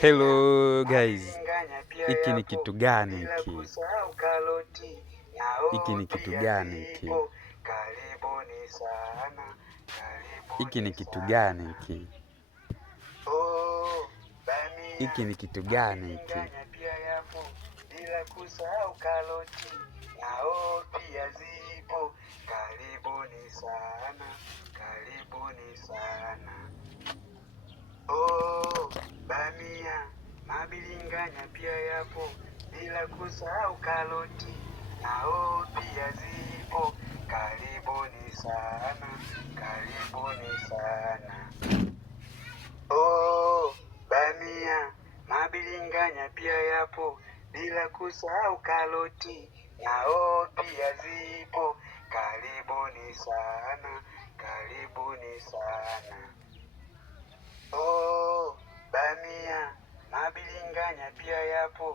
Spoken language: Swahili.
Hello guys, hiki ni kitu gani hiki? Hiki ni kitu gani hiki? Hiki ni kitu gani hiki? Hiki ni kitu gani hiki? Bila kusahau karoti nao pia zipo. Karibuni sana, karibuni sana. Bamia, mabilinganya pia yapo. Bila kusahau karoti nao pia zipo. Karibuni sana, karibuni sana. Bamia, mabilinganya pia yapo. Bila kusahau karoti nao pia zipo. Karibuni sana, karibuni sana. Bamia, mabilinganya pia yapo.